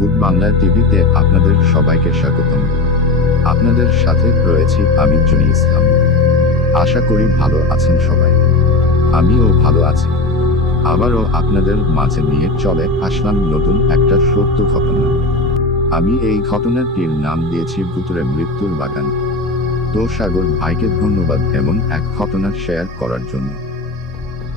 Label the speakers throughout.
Speaker 1: Good Bangla টিভিতে আপনাদের সবাইকে স্বাগতম। আপনাদের সাথে রয়েছি আমি জুনি ইসলাম। আশা করি ভালো আছেন সবাই। আমিও ভালো আছি। আবারও আপনাদের মাঝে নিয়ে চলে আসলাম নতুন একটা সত্য ঘটনা। আমি এই ঘটনাটির নাম দিয়েছি ভুতুরে মৃত্যুর বাগান। তো সাগর ভাইকে ধন্যবাদ এমন এক ঘটনা শেয়ার করার জন্য।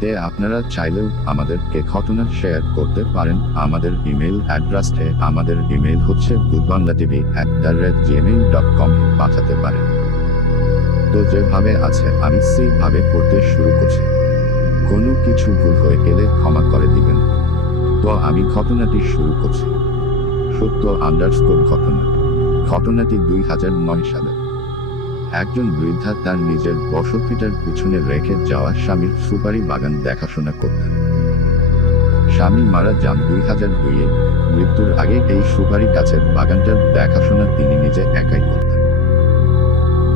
Speaker 1: তে আপনারা চাইলেও আমাদেরকে ঘটনা শেয়ার করতে পারেন। আমাদের ইমেল অ্যাড্রেসে আমাদের ইমেল হচ্ছে Budhbangla TV at the rate gmail dot com পাঠাতে পারেন। তো যেভাবে আছে, আমি সেইভাবে পড়তে শুরু করছি। কোনো কিছু ভুল হয়ে গেলে ক্ষমা করে দিবেন। তো আমি ঘটনাটি শুরু করছি। সত্য আন্ডারস্কোর ঘটনা। ঘটনাটি দুই হাজার নয় সালে একজন বৃদ্ধা তার নিজের বসতভিটার পিছনে রেখে যাওয়া স্বামীর সুপারি বাগান দেখাশোনা করতেন। স্বামী মারা যান দুই হাজার দুইয়ে। মৃত্যুর আগে এই সুপারি গাছের বাগানটার দেখাশোনা তিনি নিজে একাই করতেন।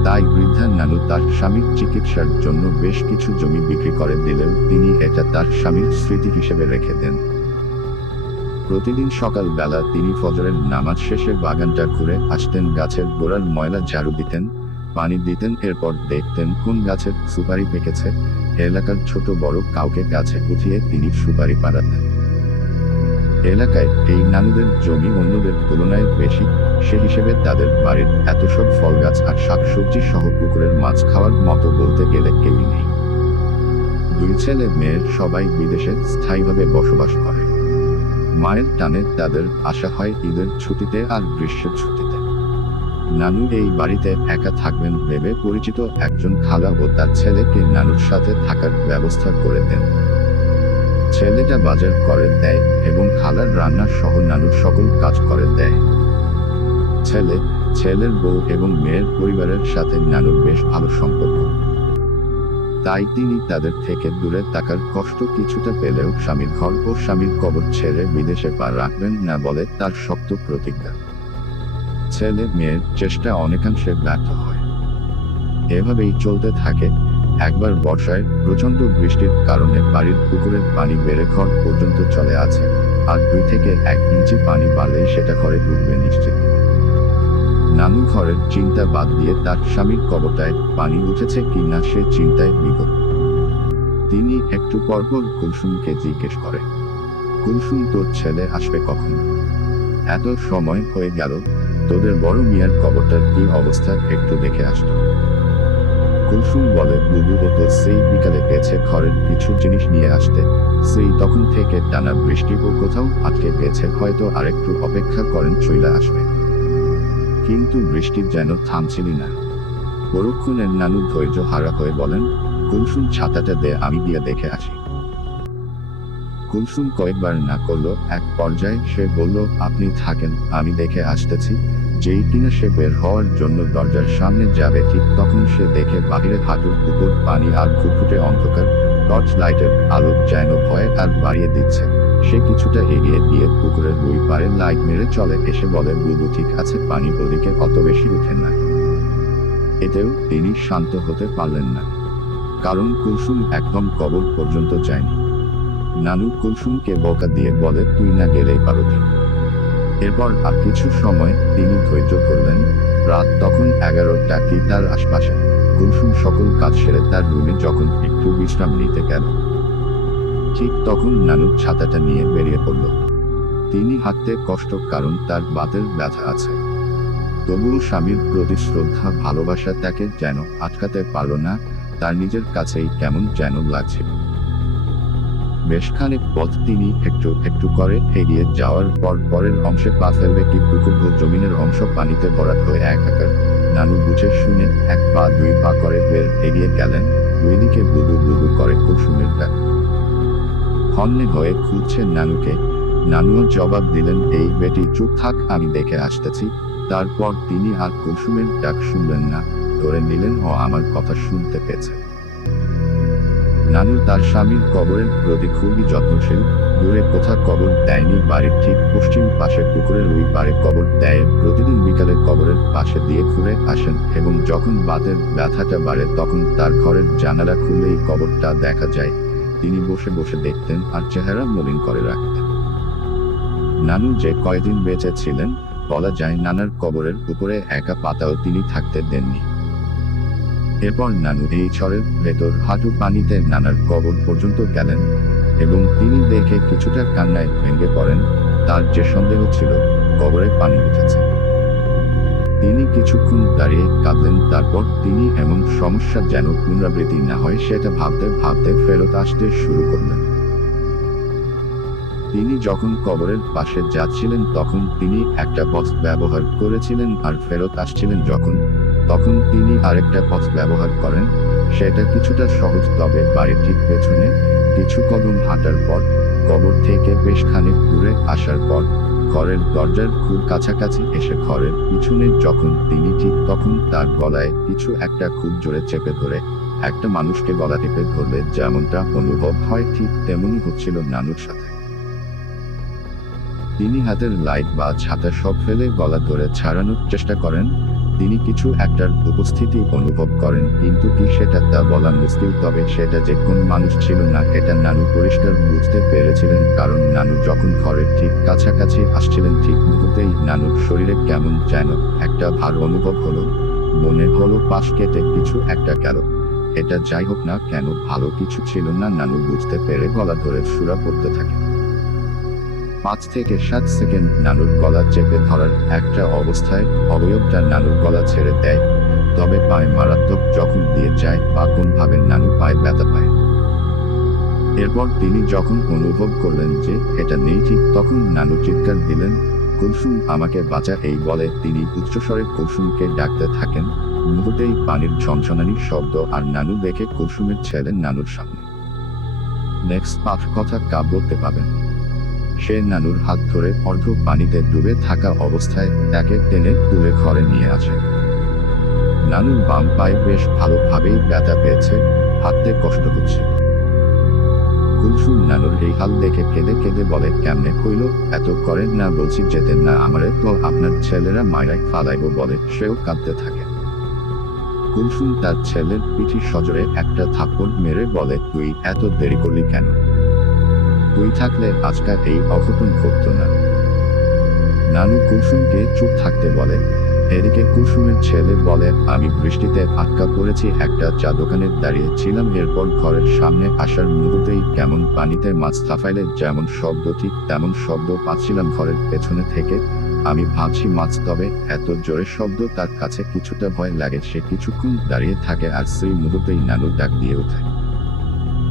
Speaker 1: তাই বৃদ্ধা নানু তার স্বামীর চিকিৎসার জন্য বেশ কিছু জমি বিক্রি করে দিলেও তিনি এটা তার স্বামীর স্মৃতি হিসেবে রেখে দেন। প্রতিদিন সকালবেলা তিনি ফজরের নামাজ শেষে বাগানটা ঘুরে আসতেন, গাছের গোড়ার ময়লা ঝাড়ু দিতেন পানি দিতেন, এরপর দেখতেন কোন গাছের সুপারি পেকেছে। এলাকার ছোট বড় কাউকে গাছে উঠিয়ে তিনি সুপারি পাড়াতেন এলাকায় এই নানুদের জমি অন্যদের তুলনায় বেশি। সে হিসেবে তাদের বাড়ির এত সব ফল গাছ আর শাকসবজি সহ পুকুরের মাছ খাওয়ার মতো বলতে গেলে কেউই নেই। দুই ছেলে মেয়ের সবাই বিদেশে স্থায়ীভাবে বসবাস করে। মায়ের টানে তাদের আসা হয় ঈদের ছুটিতে আর গ্রীষ্মের ছুটিতে নানু এই বাড়িতে একা থাকবেন ভেবে পরিচিত একজন খালা ও তার ছেলেকে নানুর সাথে থাকার ব্যবস্থা করে দেন। ছেলেটা বাজার করে দেয় এবং খালার রান্না সহ নানুর সকল কাজ করে দেয়। ছেলে, ছেলের বউ এবং মেয়ের পরিবারের সাথে নানুর বেশ ভালো সম্পর্ক। তাই তিনি তাদের থেকে দূরে থাকার কষ্ট কিছুটা পেলেও স্বামীর ঘর ও স্বামীর কবর ছেড়ে বিদেশে পা রাখবেন না বলে তার শক্ত প্রতিজ্ঞা। ছেলে মেয়ের চেষ্টা অনেকাংশে ব্যর্থ হয়। এভাবেই চলতে থাকে। একবার বর্ষায় প্রচণ্ড বৃষ্টির কারণে বাড়ির পুকুরের পানি বেড়ে ঘর পর্যন্ত চলে আছে আর দুই থেকে এক ইঞ্চি পানি বাড়লেই সেটা ঘরে ঢুকবে নিশ্চিত। নানু ঘরের চিন্তা বাদ দিয়ে তার স্বামীর কবটায় পানি উঠেছে কি না সে চিন্তায় বিগত। তিনি একটু পরপর কুলসুমকে জিজ্ঞেস করে, কুলসুম, তোর ছেলে আসবে কখন? এত সময় হয়ে গেল তোদের বড় মিয়ার কবরটার কি অবস্থা একটু দেখে আসতো কুলসুম বলে, বুবু, ও তো সেই বিকালে গেছে ঘরের কিছু জিনিস নিয়ে আসতে। সেই তখন থেকে টানা বৃষ্টি ও কোথাও আটকে গেছে। হয়তো আরেকটু অপেক্ষা করেন, চইলা আসবে। কিন্তু বৃষ্টি যেন থামছিলি না। পরক্ষণের নানু ধৈর্য হারা হয়ে বলেন, কুলসুম, ছাতাটা দে, আমি গিয়ে দেখে আসি। কুলসুম কয়েকবার না করল, এক পর্যায়ে সে বলল, আপনি থাকেন, আমি দেখে আসতেছি। যেই কিনা সে বের হওয়ার জন্য দরজার সামনে যাবে ঠিক তখন সে দেখে বাহিরে হাঁটুর উপর পানি আর ফুটফুটে অন্ধকার, টর্চ লাইটের আলো যেন ভয়ে আর বাড়িয়ে দিচ্ছে। সে কিছুটা এগিয়ে গিয়ে পুকুরের দুই পারে লাইট মেরে চলে, এসে বলে, বুবু, ঠিক আছে, পানি ওদিকে অত বেশি উঠে না। এতেও তিনি শান্ত হতে পারলেন না। কারণ কুলসুম একদম কবর পর্যন্ত যায়নি। নানু কুলসুমকে বকা দিয়ে বলে, তুই না গেলেই পারতি এরপর আর কিছু সময় তিনি ধৈর্য ধরলেন। রাত তখন এগারোটা কি তার আশপাশে। কুলসুম সকল কাজ সেরে তার রুমে যখন একটু বিশ্রাম নিতে গেল, ঠিক তখন নানু ছাতাটা নিয়ে বেরিয়ে পড়ল। তিনি হাঁটতে কষ্ট কারণ তার বাতের ব্যথা আছে। তবুও স্বামীর প্রতি শ্রদ্ধা, ভালোবাসা তাকে যেন আটকাতে পারল না, তার নিজের কাছেই কেমন যেন লাগছিল। বেশ খানিক পথ তিনি একটু একটু করে এগিয়ে যাওয়ার পর পরের অংশে পা ফেলবে কি পুকুর ও জমিনের অংশ পানিতে ভরাট হয়ে একাকার নানু বুঝে শুনে এক পা দুই পা করে বের এগিয়ে গেলেন। ওইদিকে বুদু বুদু করে কুসুমের ডাক। হন্যে হয়ে খুঁজছে নানুকে। নানুও জবাব দিলেন, এই বেটি, চুপ থাক, আমি দেখে আসতেছি। তারপর তিনি আর কুসুমের ডাক শুনলেন না। ধরে নিলেন, ও আমার কথা শুনতে পেয়েছে। নানু তার স্বামীর কবরের প্রতি খুবই যত্নশীল, দূরে কোথা কবর দেয়নি, বাড়ির ঠিক পশ্চিম পাশে পুকুরের ওই পারে কবর দেয়, প্রতিদিন বিকালে কবরের পাশে দিয়ে ঘুরে আসেন এবং যখন বাতের ব্যথাটা বাড়ে তখন তার ঘরের জানালা খুললেই কবরটা দেখা যায়। তিনি বসে বসে দেখতেন আর চেহারা মলিন করে রাখতেন। নানু যে কয়দিন বেঁচে ছিলেন, বলা যায় নানার কবরের উপরে একা পাতাও তিনি থাকতে দেননি। এরপর নানু এই ছড়ের ভেতর হাঁটু পানিতে নানার কবর পর্যন্ত গেলেন এবং তিনি দেখে কিছুটা কান্নায় ভেঙে পড়েন, তার যে সন্দেহ ছিল, কবরে পানি উঠেছে। তিনি কিছুক্ষণ দাঁড়িয়ে কাঁদলেন, তারপর তিনি এমন সমস্যা যেন পুনরাবৃত্তি না হয় সেটা ভাবতে ভাবতে ফেরত আসতে শুরু করলেন। তিনি যখন কবরের পাশে যাচ্ছিলেন, তখন তিনি একটা পথ ব্যবহার করেছিলেন আর ফেরত আসছিলেন যখন তখন তিনি আরেকটা পথ ব্যবহার করেন, সেটা কিছুটা সহজ তবে বাড়ির ঠিক পেছনে কিছু কদম হাঁটার পর, কবর থেকে বেশ খানিক দূরে আসার পর, ঘরের দরজার খুব কাছাকাছি এসে ঘরের পিছনে যখন তিনি ঠিক তখন তার গলায় কিছু একটা খুব জোরে চেপে ধরে, একটা মানুষকে গলা টিপে ধরলে যেমনটা অনুভব হয় ঠিক তেমনই হচ্ছিল নানুর সাথে। তিনি হাতের লাইট বা ছাতা সব ফেলে গলা ধরে ছাড়ানোর চেষ্টা করেন তিনি কিছু একটার উপস্থিতি অনুভব করেন, কিন্তু কি সেটা তা বলা মুশকিল, তবে সেটা যে কোন মানুষ ছিল না, এটা নানু পরিষ্কার বুঝতে পেরেছিলেন, কারণ নানু যখন ঘরের ঠিক কাছাকাছি আসছিলেন, ঠিক মুহূর্তেই নানুর শরীরে কেমন যেন একটা ভার অনুভব হলো, মনে হলো পাশ কেটে কিছু একটা গেল। এটা যাই হোক না কেন, ভালো কিছু ছিল না, নানু বুঝতে পেরে গলা ধরে সুরা পড়তে থাকে। পাঁচ থেকে সাত সেকেন্ড নানুর গলা চেপে ধরার একটা অবস্থায় অবয়বটা নানুর গলা ছেড়ে দেয়। তবে পায়ে মারাত্মক জখম দিয়ে যায় বা কোনভাবে নানু পায়ে ব্যথা পায়। এরপর তিনি যখন অনুভব করলেন যে এটা নেই ঠিক তখন নানু চিৎকার দিলেন, কুলসুম, আমাকে বাঁচা। এই বলে তিনি উচ্চস্বরে কুলসুমকে ডাকতে থাকেন। মুহূর্তেই পানির ঝনঝনানির শব্দ আর নানু দেখে কুলসুমের ছেলে নানুর সামনে। নেক্সট পাঠ কথা কাব্যতে পাবেন। সে নানুর হাত ধরে অর্ধ পানিতে ডুবে থাকা অবস্থায় তাকে টেনে তুলে ঘরে নিয়ে আসে। নানুর বাম পায়ে বেশ ভালোভাবেই ব্যথা পেয়েছে, হাঁটতে কষ্ট হচ্ছে কুলসুম নানুর এই হাল দেখে কেঁদে কেঁদে বলে, কেমনে কইল? এত করেন না বলছি যেতেন না আমারে তো আপনার ছেলেরা মায়েরাই ফালাইব বলে সেও কাঁদতে থাকে। কুলসুম তার ছেলের পিঠি সজরে একটা থাপ্পড় মেরে বলে, তুই এত দেরি করলি কেন? তুই থাকলে আজকাল এই অঘটন ঘটত না। নানু কুসুমকে চুপ থাকতে বলে, এদিকে কুসুমের ছেলে বলে, আমি বৃষ্টিতে আটকা পড়েছি, একটা চা দোকানে দাঁড়িয়ে ছিলাম, এরপর ঘরের সামনে আসার মুহূর্তেই কেমন পানিতে মাছ থাফাইলে যেমন শব্দ, ঠিক তেমন শব্দ পাচ্ছিলাম ঘরের পেছনে থেকে। আমি ভাবছি, মাছ তবে এত জোরে শব্দ, তার কাছে কিছুটা ভয় লাগে, সে কিছুক্ষণ দাঁড়িয়ে থাকে আর সেই মুহূর্তেই নানু ডাক দিয়ে ওঠে।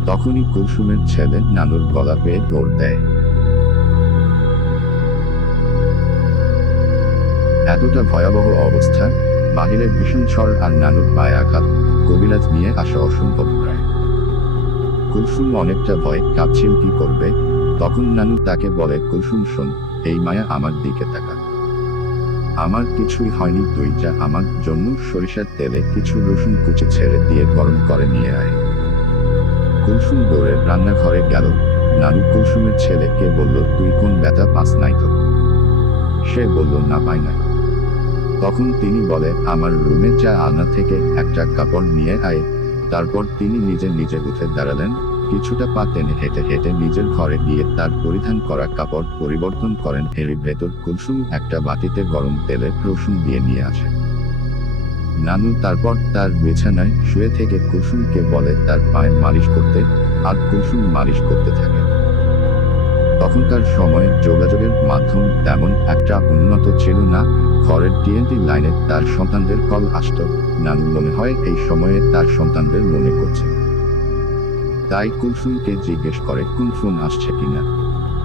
Speaker 1: তখনই কুলসুমের ছেলে নানুর গলা পেয়ে দৌড় দেয়। এতটা ভয়াবহ অবস্থা, বাহিরে ভীষণ ঝড় আর নানুর পায়ে আঘাত, কবিরাজ নিয়ে আসা অসম্ভব প্রায়। কুলসুম অনেকটা ভয় কাঁপছিল কি করবে, তখন নানু তাকে বলে, কুলসুম, শোন, এই মায়া আমার দিকে তাকা। আমার কিছুই হয়নি তুই যা আমার জন্য সরিষার তেলে কিছু রসুন কুচি ছেড়ে দিয়ে গরম করে নিয়ে আয়। কুলসুম দৌড়ে রান্নাঘরে গেল। নানু কুলসুমের ছেলেকে বলল, তুই কোন ব্যথা পাস নাই তো? সে বলল, না, পাই নাই। তখন তিনি বলে, আমার রুমে যা আলনা থেকে একটা কাপড় নিয়ে আয়। তারপর তিনি নিজে নিজে উঠে দাঁড়ালেন। কিছুটা পা টেনে হেঁটে হেঁটে নিজের ঘরে গিয়ে তার পরিধান করা কাপড় পরিবর্তন করেন। এর ভেতর কুলসুম একটা বাটিতে গরম তেলে রসুন দিয়ে নিয়ে আসে। নানু তারপর তার বিছানায় শুয়ে থেকে কুলসুমকে বলে তার পায়ে মালিশ করতে, আর কুলসুম মালিশ করতে থাকে। তখনকার সময়ে যোগাযোগের মাধ্যম তেমন একটা উন্নত ছিল না। ঘরের টিএনটি লাইনে তার সন্তানদের কল আসত। নানু মনে হয় এই সময়ে তার সন্তানদের মনে করছে। তাই কুলসুমকে জিজ্ঞেস করে, কোন ফোন আসছে কিনা?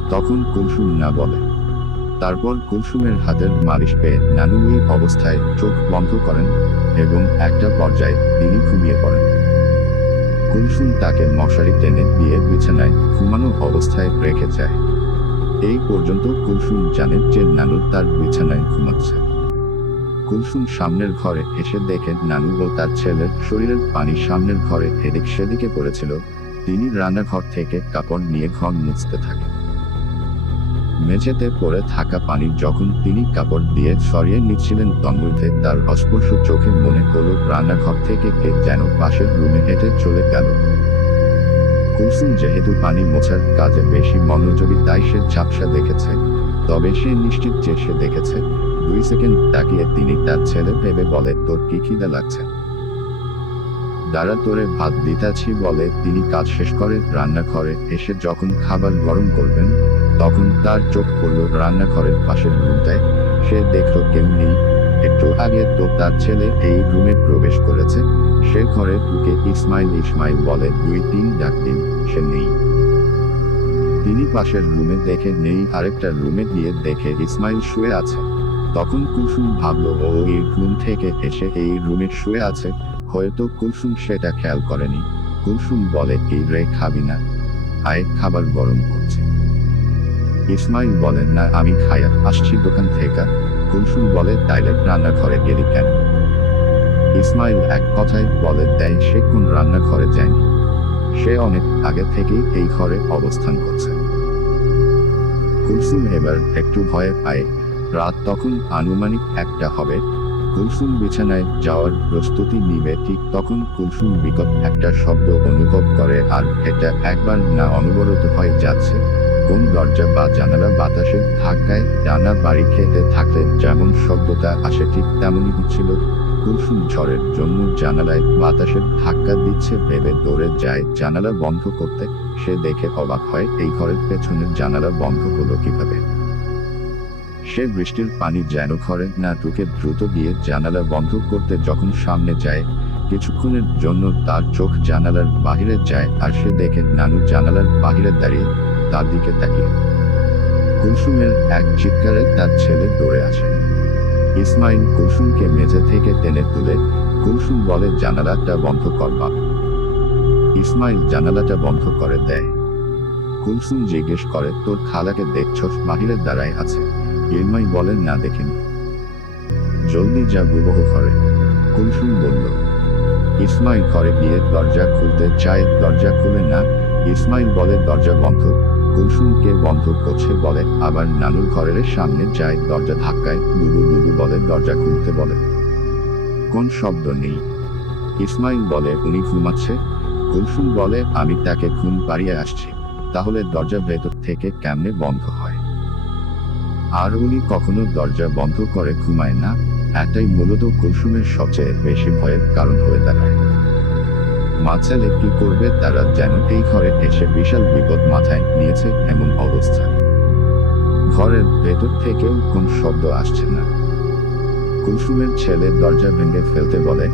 Speaker 1: তখন কুলসুম না বলে তারপর কুলসুমের হাতের মালিশ পেয়ে নানু ওই অবস্থায় চোখ বন্ধ করেন এবং একটা পর্যায়ে তিনি ঘুমিয়ে পড়েন। কুলসুম তাকে মশারি টেনে দিয়ে বিছানায় ঘুমানো অবস্থায় রেখে যায়। এই পর্যন্ত কুলসুম জানে যে নানু তার বিছানায় ঘুমাচ্ছে। কুলসুম সামনের ঘরে এসে দেখেন নানু ও তার ছেলের শরীরের পানি সামনের ঘরে এদিক সেদিকে পড়েছিল। তিনি রান্নাঘর থেকে কাপড় নিয়ে ঘর মুছতে থাকেন। মেঝেতে পড়ে থাকা পানি যখন তিনি কাপড় দিয়ে সরিয়ে নিচ্ছিলেন তন্মধ্যে তার অস্পর্শ চোখে মনে হলো রান্নাঘর থেকে কে যেন পাশের রুমে হেঁটে চলে গেল। কুলসুম যেহেতু পানি মোছার কাজে বেশি মনোযোগী, তাই সে ঝাপসা দেখেছে। তবে সে নিশ্চিত যে সে দেখেছে। দুই সেকেন্ড তাকিয়ে তিনি তার ছেলে ভেবে বলে, তোর কি খিদে লাগছে? দাঁড়া তোরে ভাত দিতাছি বলে তিনি কাজ শেষ করে, রান্নাঘরে এসে যখন খাবার গরম করবেন, তখন তার চোখ পড়ল রান্নাঘরের পাশের রুমটায়। সে দেখল কেউ নেই একটু আগে তো তার ছেলে এই রুমে প্রবেশ করেছে, সে ঘরে ঢুকে ইসমাইল ইসমাইল বলে, দুই তিন ডাক দিন, সে নেই। তিনি পাশের রুমে দেখে নেই, আরেকটা রুমে গিয়ে দেখে ইসমাইল শুয়ে আছে। তখন কুসুম ভাবল, ও এই রুম থেকে এসে এই রুমে শুয়ে আছে? হয়তো কুলসুম সেটা খেয়াল করেনি। কুলসুম বলে, এই রে, খাবি না। আয় খাবার গরম করছে। ইসমাইল বলেন, না, আমি খায়া আসছি দোকান থেকে। কুলসুম বলে, তাইলে রান্নাঘরে গেলি কেন? ইসমাইল এক কথায় বলে, দেয়, সে কোন রান্নাঘরে যায়নি। সে অনেক আগে থেকেই এই ঘরে অবস্থান করছে। কুলসুম এবার একটু ভয়ে পায়, রাত তখন আনুমানিক একটা হবে। কুলসুম বিছানায় যাওয়ার প্রস্তুতি নিবে ঠিক তখন কুলসুম বিকট একটা শব্দ অনুভব করে আর এটা একবার না অনবরত হয়ে যাচ্ছে। কোন দরজা বা জানালা বাতাসের ধাক্কায় ডানা বাড়ি খেতে থাকলে যেমন শব্দটা আসে ঠিক তেমনই হচ্ছিল। কুলসুম ঝড়ের জন্য জানালায় বাতাসের ধাক্কা দিচ্ছে ভেবে দৌড়ে যায় জানালা বন্ধ করতে। সে দেখে অবাক হয়, এই ঘরের পেছনের জানালা বন্ধ হলো কীভাবে? সে বৃষ্টির পানি যেন ঘরে না ঢুকে দ্রুত গিয়ে জানালা বন্ধ করতে যখন সামনে যায়, কিছুক্ষণের জন্য তার চোখ জানালার বাহিরে যায় আর সে দেখে নানু জানালার বাহিরে দাঁড়িয়ে তার দিকে তাকিয়ে। কুলসুমের এক চিৎকারে তার ছেলে দৌড়ে আসে। ইসমাইল কুলসুমকে মেঝে থেকে টেনে তুলে কুলসুম বলে, জানালাটা বন্ধ কর বাপ। ইসমাইল জানালাটা বন্ধ করে দেয়। কুলসুম জিজ্ঞেস করে, তোর খালাকে দেখছ বাহিরে দাঁড়ায় আছে? ইলমাই বলেন, না, দেখিনি। জলদি যা বুবহ ঘরে। কুলসুম বলল, ইসমাইল ঘরে গিয়ে দরজা খুলতে চায়, দরজা খুলে না? ইসমাইল বলে, দরজা বন্ধ। কুলসুমকে বন্ধ করছে বলে, আবার নানুর ঘরের সামনে যায়, দরজা ধাক্কায় বুবু বুবু বলে, দরজা খুলতে বলে। কোন শব্দ নেই। ইসমাইল বলে, উনি ঘুমাচ্ছে? কুলসুম বলে, আমি তাকে ঘুম পাড়িয়ে আসছি। তাহলে দরজা ভেতর থেকে কেমনে বন্ধ হয়? আর উনি কখনো দরজা বন্ধ করে ঘুমায় না, এটাই মূলত কুলসুমের সবচেয়ে বেশি ভয়ের কারণ হয়ে দাঁড়ায়। মাছালে কি করবে তারা যেন এই ঘরে এসে বিশাল বিপদ মাথায় নিয়েছে এমন অবস্থা। ঘরের ভেতর থেকেও কোন শব্দ আসছে না। কুলসুমের ছেলে দরজা ভেঙে ফেলতে বলে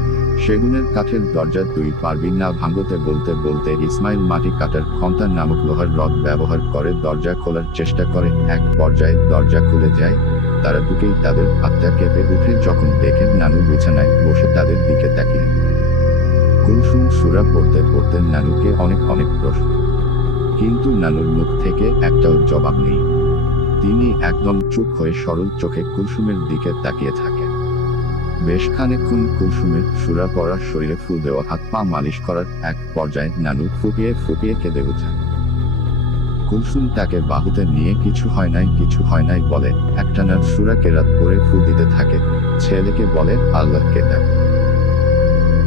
Speaker 1: সেগুনের কাঠের দরজা তুই পারবি না ভাঙতে বলতে বলতে ইসমাইল মাটি কাটার খন্তা নামক লোহার রড ব্যবহার করে দরজা খোলার চেষ্টা করে। এক পর্যায়ে দরজা খুলে যায়। তারা দুকেই তাদের আত্মা কেঁপে উঠে যখন দেখে নানু বিছানায় বসে তাদের দিকে তাকিয়ে। কুলসুম সুরা পড়তে পড়তে নানুকে অনেক অনেক প্রশ্ন। কিন্তু নানুর মুখ থেকে একটাও জবাব নেই। তিনি একদম চুপ হয়ে সরল চোখে কুলসুমের দিকে তাকিয়ে থাকে বেশ খানিকক্ষণ কুলসুমের সুরা পড়া শরীরে ফু দেওয়া হাত পা মালিশ করার এক পর্যায়ে নানু ফুপিয়ে ফুপিয়ে কেঁদে ওঠে কুলসুম তাকে বাহুতে নিয়ে, কিছু হয় নাই, কিছু হয় নাই বলে একটানা সুরা কেরাত করে ফু দিতে থাকে। ছেলেকে বলে, আল্লাহকে ডাক।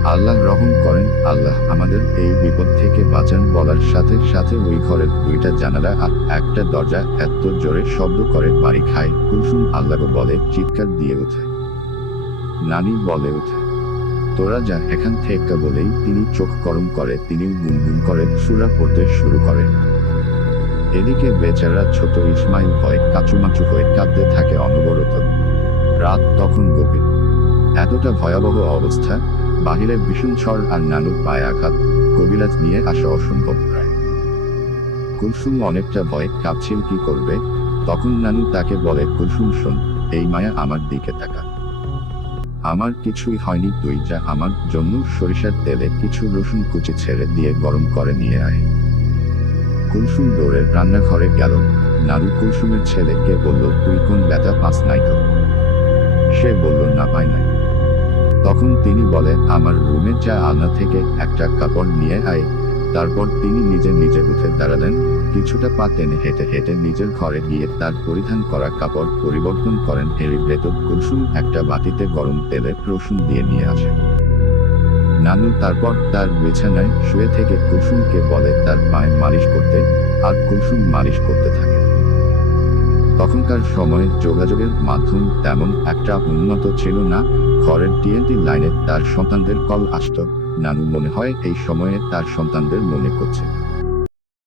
Speaker 1: আল্লাহ রহম করেন, আল্লাহ আমাদের এই বিপদ থেকে বাঁচান বলার সাথে সাথে ওই ঘরের দুইটা জানালা আর একটা দরজা এত জোরে শব্দ করে বাড়ি খায়। কুলসুম আল্লাহকে বলে, চিৎকার দিয়ে ওঠে নানি বলে ওঠে। তোরা যা এখান থেকে বলেই তিনি চোখ গরম করে, তিনি গুনগুন করে সুরা পড়তে শুরু করে। এদিকে বেচারা ছোট ইসমাইল ভয় কাচুমাচু হয়ে কাঁদতে থাকে অনবরত। রাত তখন গভীর। এতটা ভয়াবহ অবস্থা, বাহিরে ভীষণ ঝড় আর নানুর পায়ে আঘাত, কবিরাজ নিয়ে আসা অসম্ভব প্রায়। কুলসুম অনেকটা ভয় কাঁপছিল কি করবে? তখন নানু তাকে বলে, কুলসুম, শোন, এই মায়া আমার দিকে তাকা। আমার কিছুই হয়নি, তুই যা আমার জন্য সরিষার তেলে কিছু রসুন কুচি ছেড়ে দিয়ে গরম করে নিয়ে আয়। কুলসুম দৌড়ে রান্নাঘরে গেল। নারু কুলসুমের ছেলেকে বলল, তুই কোন ব্যথা পাস নাই তো? সে বলল, না পাই নাই। তখন তিনি বলে, আমার রুমে যা আলনা থেকে একটা কাপড় নিয়ে আয়। তারপর তিনি নিজে নিজে উঠে দাঁড়ালেন। কিছুটা পা টেনে হেঁটে হেঁটে নিজের ঘরে গিয়ে তার পরিধান করা কাপড় পরিবর্তন করেন এর ভেতর কুলসুম একটা বাটিতে গরম তেলে রসুন দিয়ে নিয়ে আসে। নানু তারপর তার বিছানায় শুয়ে থেকে কুলসুমকে বলে তার পায়ে মালিশ করতে, আর কুসুম মালিশ করতে থাকে। তখনকার সময়ে যোগাযোগের মাধ্যম তেমন একটা উন্নত ছিল না, ঘরের টিএনটি লাইনে তার সন্তানদের কল আসতো। নানু মনে হয় এই সময়ে তার সন্তানদের মনে করছে।